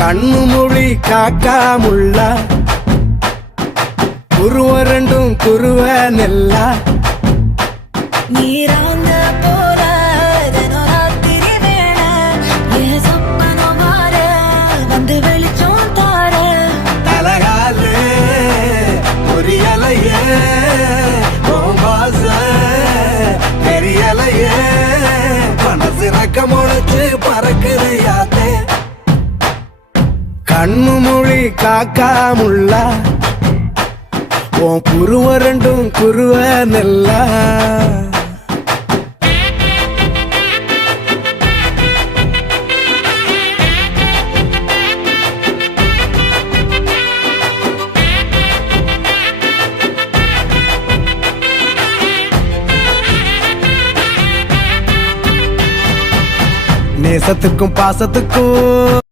கண்ணு மொழி காக்காமுள்ள குருவ ரெண்டும் குருவ நெல்லா நீராங்க போல தினராத்திரி வேண என் சொப்பனம் மாற வந்து வெளிச்சம் தார தலகாலே பொரியலையே ஓம்பாச பெரியலையே மனசு ரக்க முளைச்சு பறக்குது யாத்தே கண்ணு மொழி காக்காமுள்ள உன் குருவ ரெண்டும் குருவ நெல்லா நேசத்துக்கும் பாசத்துக்கும்